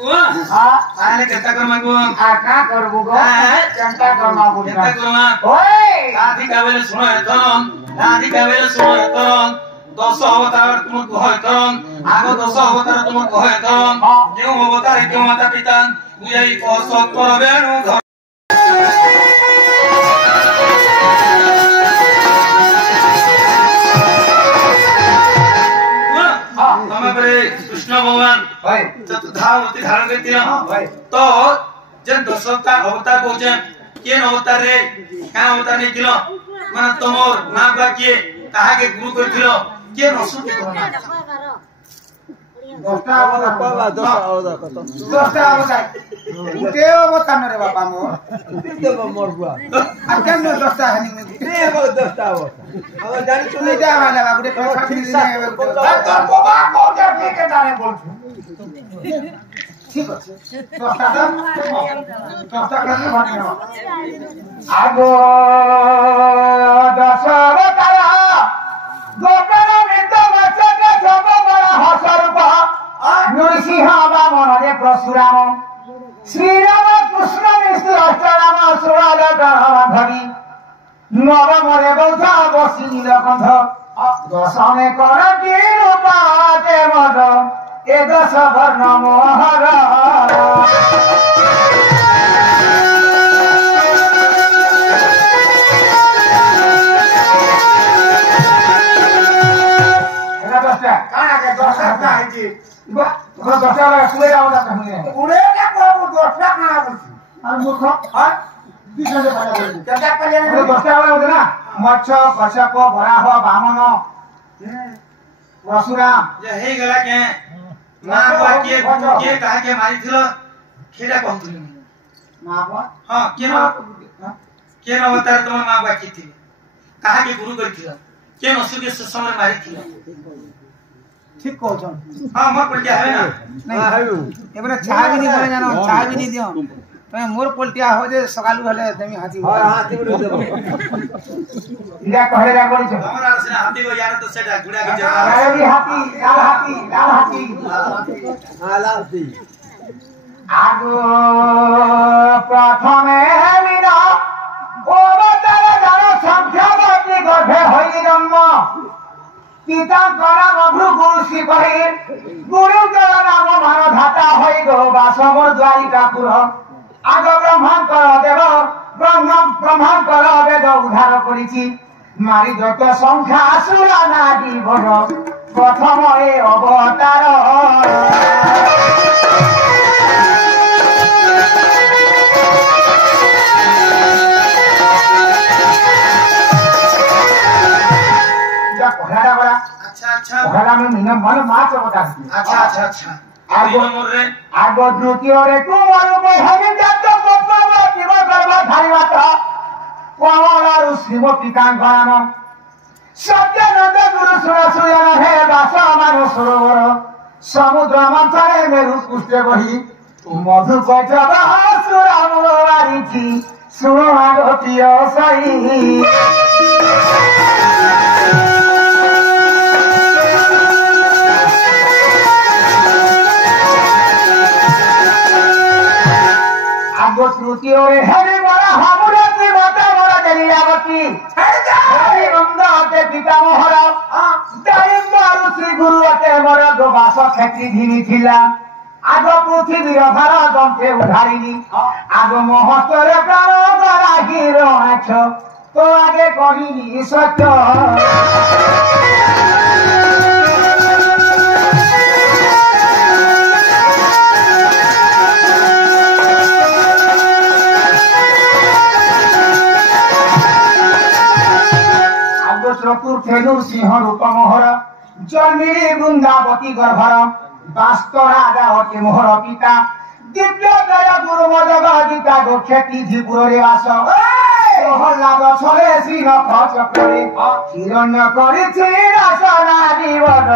हां आले केता कर मागो आ का करबो गो चिंता करमा बोल केता करमा ओए आदि कावेले सुनो एतरम आदि कावेले सुनो एतरम 10 अवतार तुमको कह एतरम आगो 10 अवतार तुमको कह एतरम जो अवतार जो माता पिता बुझाई को सत करबेनु कृष्ण भगवान चतुर्धावती धारण करती तो जन दशता अवतार पहुंचे केन अवतार रे का अवतार नहीं किलो मन तमोर मां बा के कहा के गुरु करथिलो केन असुति कोना दस्ता उठे अवतार न रे बापा मोर देव मोर बुआ आके न दस्ता हनी में देव दस्ता अवतार अब जानी सुने जा वाला बाबू रे पैसा फिर से तो बाबा को जाके के जाने बोल ठीक है दस्ता करने भाने आगो दस अवतार गोबर में तो बचत सब बड़ा हसरपा नरसिंह बामन रे परशुराम श्रीराम कृष्ण विष्णु अष्टराम सुराल गणधरी नवम रे बौद्ध बसी नीलकंठ दशमे करती रूपाते मद ए दश वर्ण मोहर काना के दशा का है जी को दशा लगा सुले आवदा कहने उड़े के को दशा काना बोलছি আর মুখ আর বিছানে পালা বলছি কেটা পালে দশটা वाला होता ना मत्स्य कश्यप वराह वामन परशुराम जे हे गला के मां बा के कहा के मारी थिलो खेला कहथिलो मां बा हां केन अवतार तुम मां बा की थी कहा के गुरु करथिलो केन असुर के समय मारी थिलो ठीक कहो छन हां मोर पलटिया है ना नहीं हाउ एबरे चाय भी नहीं करे जानो चाय भी नहीं दियो तमे मोर पलटिया हो जे सकालू हले तमी हाथी हां हाथी गुडे देबो इला कहले रा बोली छ हमरा से हाथी को यार तो सेटा गुडा के जरा अरे भी हाथी लाल हाथी हां लाल हाथी आगो प्रथमे विना अवतार जानो संख्यावती गर्भे होई जन्म पिता करा मधु गुरु श्री कहे गुरु करा नाम मान धाता होई गो बासमर द्वारिकापुर आग ब्रह्मांकर देव ब्रह्मा कर वेद उद्धार करिछि मारी যত সংখ্যা আসুরা নাগি বড় প্রথম এ অবতার अच्छा घरा में मिना मन माच बता अच्छा आगो द्वितीय रे कुमार बहन जत पप्पा जीव गर्भ धारिवा था कोमलारु श्रीमती कांगनाम सत्यानंद गुरु सुरसुयन हे दास मानु सरोवर समुद्र मंथरे मेरु पुष्टे बही मधु पैठब सुराम वारिछि सुनो आगो पियो सही श्रुति और हरि मोरा हमरा की माता मोरा जलीलावती हरि नंद अते पिता मोहरा दाइमारु श्री गुरु अते मोरा गोबास खेती धीनी थिला आगो पृथ्वी भार दंते उधारिनी आगो महतरे प्राण गराही रहाछ तो आगे कहिनी सत्य चतुर्थेनु सिंह रूप मोहर जन्मिनी वृंदावती गर्भर बास्त राजा अति मोहर पिता दिव्य दया गुरु मदग गीता गो खेती धिपुर रे वास प्रहलाद छले श्री नख चक्रे हिरण्य करिछि रास नारी वर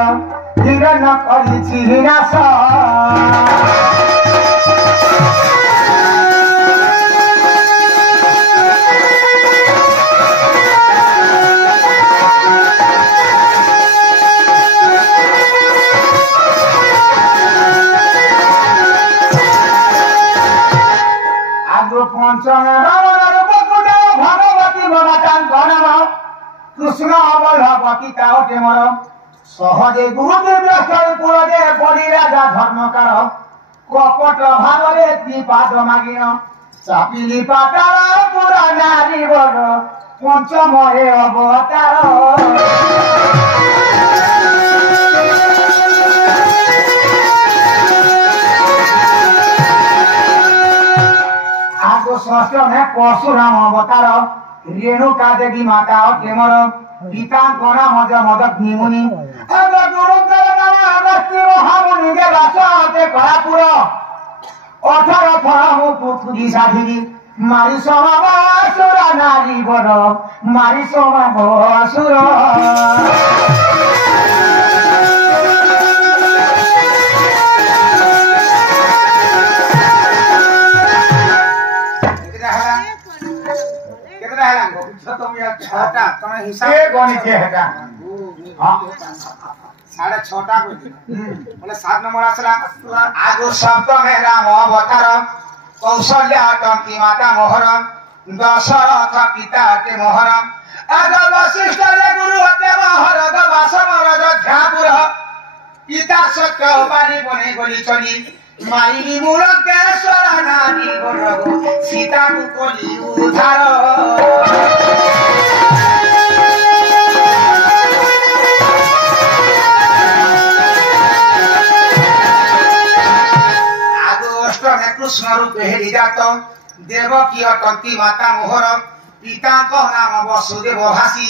हिरण्य करिछि रास পঞ্চমে রাবণের বকুটা ভগবতী মমাতাঙ্কর কৃষ্ণ বল্লভতী তাওটে মর সহজে গুরুদেব পুরদে বলি রাজা ধর্মকার কপট ভাবরে ত্রিপাদ মাগিন চাপিলি পাতার পুরা নারী বড় পঞ্চময়ে অবতার আগো ষষ্ঠমে পরশুরাম অবতার রেণুকা দেবী মাতা কেমর পিতাঙ্কর মজ মদগ্নিমুনি মহামুনি যে বাসতে করাপুর 18 থর মু পুথুরি সাধিবি মারি সমাবাসুর নারী বড় মারি সমাবাসুর साढ़े 6टा बोले 7 नंबर आसला आगु सप्तमे राम अवतार कौशल्या टंकी माता मोहर दशरथ पिता के मोहर आग वशिष्ठ गुरु हते मोहर वासमर ध्यापुर पिता सत्य बाणी बने गली चली माई मूल केश्वर नानी गरगो सीता को कली उधार कृष्ण रूप हेरी जात देवकी अटंती माता मोहर पिता नाम वसुदेव भासी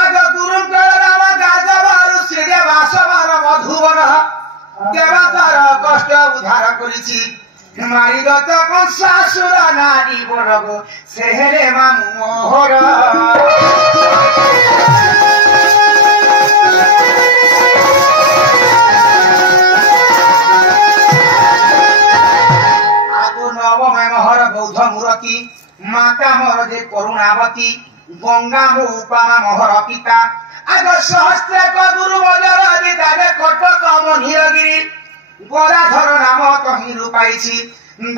अग गुरु नाम गाजवर श्रीदेवासवर मधुवर देवतार कष्ट उद्धार करिछि मारिगत कंसासुर नारी बरगो से हेले मामु मोहर बौद्ध मूर्ति माता मोर जे करुणावती गंगा उपमा मोहर पिता आग सहस्त्र गुरु बजरी दागे कटक नीलगिरी गदाधर नाम कहिलु पाइछि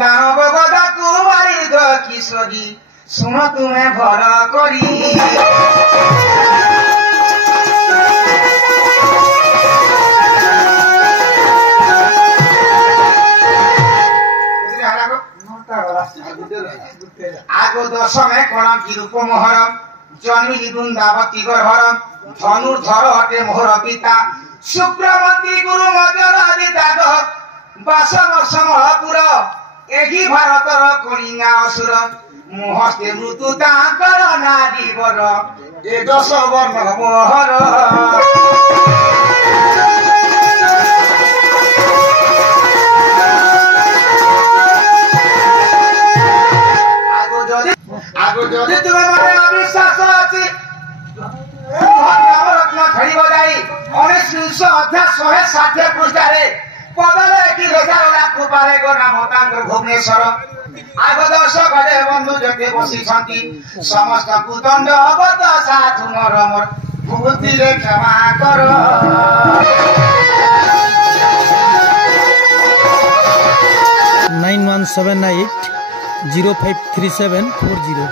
दानव गदा कुमारी ग किशोरी सुन तुम्हें भर करी आगो दशमे कण रूप मोहर जन्मी वृंदावती गर्भर धनुर्धर हटे मोहर पिता शुक्रवती गुरु मजरादी दाग बासम समहपुर एही भारतर कलिंगा असुर मोहस्ते मृत्यु तांकर नारी बर ए 10 वर्ण मोहर आगो जदि तुम माने अविश्वास अछि रत्न खड़ी बजाई 19 अध्याय 160 पृष्ठारे पदले कि हजार लाख पारे गो नाम तांकर भुवनेश्वर आगो दर्शक गले बंधु जते बसी छंती समस्त कुदंड अवत साधु मरमर भूति रे क्षमा कर 9178 053740